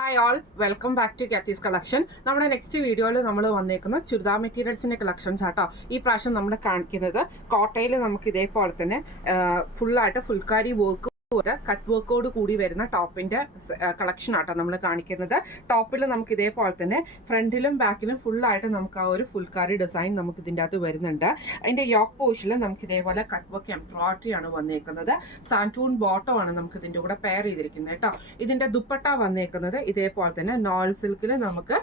Hi all, welcome back to Kathy's collection. നമ്മുടെ next വീഡിയോയിൽ നമ്മൾ വന്നേക്കുന്ന ചുരിദാർ മെറ്റീരിയൽസിൻ്റെ കളക്ഷൻസ് ആട്ടോ. ഈ പ്രാവശ്യം നമ്മൾ കാണിക്കുന്നത് കോട്ടയിൽ നമുക്ക് ഇതേപോലെ തന്നെ ഫുള്ളായിട്ട് ഫുൾക്കാരി വർക്ക് കട്ട് വർക്കോട് കൂടി വരുന്ന ടോപ്പിന്റെ കളക്ഷൻ ആട്ടോ നമ്മൾ കാണിക്കുന്നത്. ടോപ്പിൽ നമുക്ക് ഇതേപോലെ തന്നെ ഫ്രണ്ടിലും ബാക്കിലും ഫുള്ളായിട്ട് നമുക്ക് ആ ഒരു ഫുൾക്കാരി ഡിസൈൻ നമുക്ക് ഇതിൻ്റെ അകത്ത് വരുന്നുണ്ട്. അതിന്റെ യോക്ക് പോർഷനിൽ നമുക്ക് ഇതേപോലെ കട്ട് വർക്ക് എംബ്രോയിഡറി ആണ് വന്നേക്കുന്നത്. സാൻറ്റൂൺ ബോട്ടം ആണ് നമുക്ക് ഇതിന്റെ കൂടെ പെയർ ചെയ്തിരിക്കുന്നത് കേട്ടോ. ഇതിന്റെ ദുപ്പട്ട വന്നേക്കുന്നത് ഇതേപോലെ തന്നെ നോൾ സിൽക്കിൽ നമുക്ക്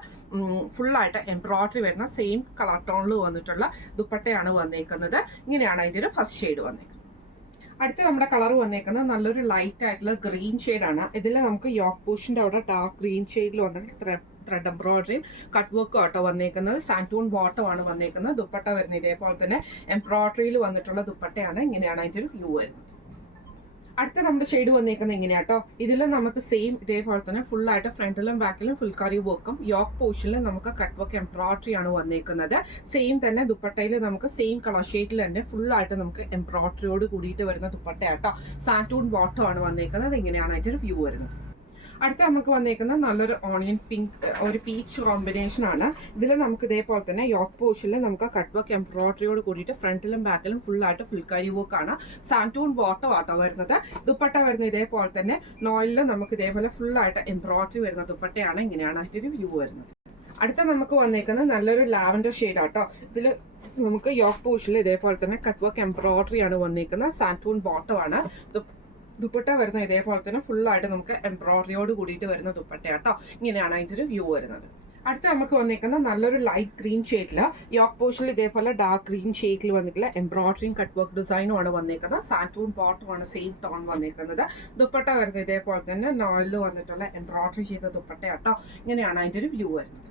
ഫുള്ളായിട്ട് എംബ്രോയിഡറി വരുന്ന സെയിം കളർ ടോണിൽ വന്നിട്ടുള്ള ദുപ്പട്ടയാണ് വന്നേക്കുന്നത്. ഇങ്ങനെയാണ് അതിന്റെ ഒരു ഫസ്റ്റ് ഷെയ്ഡ് വന്നേക്കുന്നത്. അടുത്ത നമ്മുടെ കളർ വന്നേക്കുന്നത് നല്ലൊരു ലൈറ്റ് ആയിട്ടുള്ള ഗ്രീൻ ഷെയ്ഡാണ്. ഇതിൽ നമുക്ക് യോക്ക് പോർഷൻ്റെ അവിടെ ഡാർക്ക് ഗ്രീൻ ഷെയ്ഡിൽ വന്നിട്ട് ത്രെഡ് എംബ്രോയിഡറിയും കട്ട് വർക്കും ആട്ടോ വന്നേക്കുന്നത്. സാൻറ്റൂൺ ബോട്ടം ആണ് വന്നേക്കുന്നത്. ദുപ്പട്ട വരുന്നത് ഇതേപോലെ തന്നെ എംബ്രോയിഡറിയിൽ വന്നിട്ടുള്ള ദുപ്പട്ടയാണ്. ഇങ്ങനെയാണ് അതിൻ്റെ ഒരു വ്യൂ വരുന്നത്. അടുത്ത നമ്മുടെ ഷെയ്ഡ് വന്നേക്കുന്നത് ഇങ്ങനെയാട്ടോ. ഇതിലും നമുക്ക് സെയിം ഇതേപോലെ തന്നെ ഫുള്ളായിട്ട് ഫ്രണ്ടിലും ബാക്കിലും ഫുൾക്കാരി വർക്കും യോക്ക് പോർഷനിൽ നമുക്ക് കട്ട് വർക്ക് എംബ്രോയിഡറി ആണ് വന്നേക്കുന്നത്. സെയിം തന്നെ ദുപ്പട്ടയിൽ നമുക്ക് സെയിം കളർ ഷെയ്ഡിൽ തന്നെ ഫുള്ളായിട്ട് നമുക്ക് എംബ്രോയിഡറിയോട് കൂടിയിട്ട് വരുന്ന ദുപ്പട്ടയാട്ടോ. സാൻറ്റൂൺ ബോട്ടം ആണ് വന്നേക്കുന്നത്. ഇങ്ങനെയാണ് അതിൻ്റെ ഒരു വ്യൂ വരുന്നത്. അടുത്ത നമുക്ക് വന്നേക്കുന്നത് നല്ലൊരു ഓണിയൻ പിങ്ക് ഒരു പീച്ച് കോമ്പിനേഷൻ ആണ്. ഇതിൽ നമുക്ക് ഇതേപോലെ തന്നെ യോക്ക് പോർഷനിൽ നമുക്ക് കട്ട് വർക്ക് എംബ്രോയിഡറിയോട് കൂടിയിട്ട് ഫ്രണ്ടിലും ബാക്കിലും ഫുള്ളായിട്ട് ഫുൾക്കാരി വർക്കാണ്. സാൻറ്റൂൺ ബോട്ടം ആട്ടോ വരുന്നത്. ദുപ്പട്ട വരുന്നത് ഇതേപോലെ തന്നെ നോയിലിൽ നമുക്ക് ഇതേപോലെ ഫുള്ളായിട്ട് എംബ്രോയിഡറി വരുന്ന ദുപ്പട്ടയാണ്. ഇങ്ങനെയാണ് അതിൻ്റെ ഒരു വ്യൂ വരുന്നത്. അടുത്ത നമുക്ക് വന്നേക്കുന്നത് നല്ലൊരു ലാവൻഡർ ഷെയ്ഡ് ആട്ടോ. ഇതിൽ നമുക്ക് യോക്ക് പോർഷനിൽ ഇതേപോലെ തന്നെ കട്ട് വർക്ക് എംബ്രോയിഡറി ആണ് വന്നേക്കുന്നത്. സാൻറ്റൂൺ ബോട്ടം ആണ്. ദുപ്പട്ട വരുന്ന ഇതേപോലെ തന്നെ ഫുള്ളായിട്ട് നമുക്ക് എംബ്രോയിഡറിയോട് കൂടിയിട്ട് വരുന്ന ദുപ്പട്ടയാട്ടോ. ഇങ്ങനെയാണ് അതിൻ്റെ ഒരു വ്യൂ വരുന്നത്. അടുത്ത നമുക്ക് വന്നേക്കുന്ന നല്ലൊരു ലൈറ്റ് ഗ്രീൻ ഷെയ്ഡിൽ യോക്ക് പോർഷനിൽ ഇതേപോലെ ഡാർക്ക് ഗ്രീൻ ഷെയ്ഡിൽ വന്നിട്ടുള്ള എംബ്രോയിഡറിയും കട്ട് വർക്ക് ഡിസൈനും ആണ് വന്നേക്കുന്നത്. സാൻറ്റൂൺ ബോട്ടം ആണ് സെയിം ടോൺ വന്നേക്കുന്നത്. ദുപ്പട്ട വരുന്നത് ഇതേപോലെ തന്നെ നോയിലിൽ വന്നിട്ടുള്ള എംബ്രോയിഡറി ചെയ്ത ദുപ്പട്ടയാട്ടോ. ഇങ്ങനെയാണ് അതിൻ്റെ ഒരു വ്യൂ വരുന്നത്.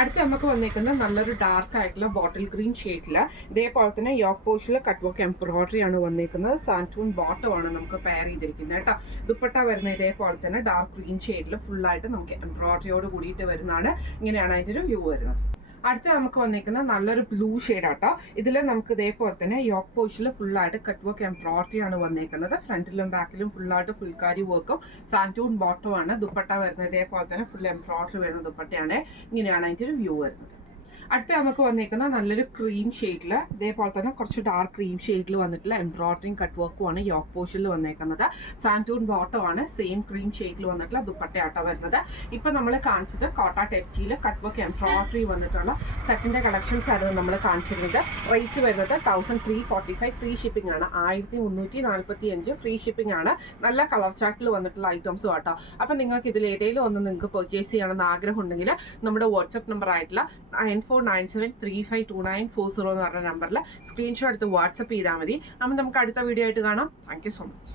അടുത്ത് നമുക്ക് വന്നേക്കുന്ന നല്ലൊരു ഡാർക്ക് ആയിട്ടുള്ള ബോട്ടിൽ ഗ്രീൻ ഷെയ്ഡിൽ ഇതേപോലെ തന്നെ യോക്ക് പോർഷനിൽ കട്ട് വർക്ക് എംബ്രോയിഡറി ആണ് വന്നേക്കുന്നത്. സാൻറ്റൂൺ ബോട്ടം ആണ് നമുക്ക് പെയർ ചെയ്തിരിക്കുന്നത് കേട്ടോ. ദുപ്പട്ട വരുന്ന ഇതേപോലെ തന്നെ ഡാർക്ക് ഗ്രീൻ ഷെയ്ഡിൽ ഫുള്ളായിട്ട് നമുക്ക് എംബ്രോയിഡറിയോട് കൂടിയിട്ട് വരുന്നതാണ്. ഇങ്ങനെയാണ് അതിൻ്റെ ഒരു വ്യൂ വരുന്നത്. അടുത്ത നമുക്ക് വന്നിരിക്കുന്ന നല്ലൊരു ബ്ലൂ ഷെയ്ഡാട്ടോ. ഇതിൽ നമുക്ക് ഇതേപോലെ തന്നെ യോക്ക് പോർഷനിൽ ഫുള്ളായിട്ട് കട്ട് വർക്ക് എംബ്രോയിഡറി ആണ് വന്നേക്കുന്നത്. ഫ്രണ്ടിലും ബാക്കിലും ഫുള്ളായിട്ട് ഫുൾക്കാരി വർക്കും സാൻറ്റൂൺ ബോട്ടം ആണ്. ദുപ്പട്ട വരുന്നത് ഇതേപോലെ തന്നെ ഫുൾ എംബ്രോയിഡറി വരുന്ന ദുപ്പട്ടയാണ്. ഇങ്ങനെയാണ് അതിൻ്റെ ഒരു വ്യൂ വരുന്നത്. അടുത്ത നമുക്ക് വന്നേക്കുന്ന നല്ലൊരു ക്രീം ഷെയ്ഡിൽ ഇതേപോലെ തന്നെ കുറച്ച് ഡാർക്ക് ക്രീം ഷെയ്ഡിൽ വന്നിട്ടുള്ള എംബ്രോയിഡറിയും കട്ട് വർക്കും ആണ് യോക്ക് പോർഷനിൽ വന്നേക്കുന്നത്. സാൻറ്റൂൺ ബോട്ടം ആണ് സെയിം ക്രീം ഷെയ്ഡിൽ വന്നിട്ടുള്ള ദുപ്പട്ടയാട്ടോ വരുന്നത്. ഇപ്പം നമ്മൾ കാണിച്ചത് കോട്ട ടെപ്സിയിൽ കട്ട് വർക്ക് എംബ്രോയിഡറി വന്നിട്ടുള്ള സെറ്റിൻ്റെ കളക്ഷൻസ് ആണ് നമ്മൾ കാണിച്ചിരുന്നത്. റേറ്റ് വരുന്നത് 1345 ഫ്രീ ഷിപ്പിംഗ് ആണ്. 1345 ഫ്രീ ഷിപ്പിംഗ് ആണ്. നല്ല കളർ ചാർട്ടിൽ വന്നിട്ടുള്ള ഐറ്റംസും ആട്ടോ. അപ്പം നിങ്ങൾക്ക് ഇതിൽ ഏതെങ്കിലും ഒന്ന് നിങ്ങൾക്ക് പർച്ചേസ് ചെയ്യണമെന്ന് ആഗ്രഹം ഉണ്ടെങ്കിൽ നമ്മുടെ വാട്സപ്പ് നമ്പർ ആയിട്ടുള്ള 9497352940 എന്ന് പറഞ്ഞ നമ്പറിൽ സ്ക്രീൻഷോട്ട് എടുത്ത് വാട്സപ്പ് ചെയ്താൽ മതി. അപ്പം നമുക്ക് അടുത്ത വീഡിയോ ആയിട്ട് കാണാം. Thank you so much.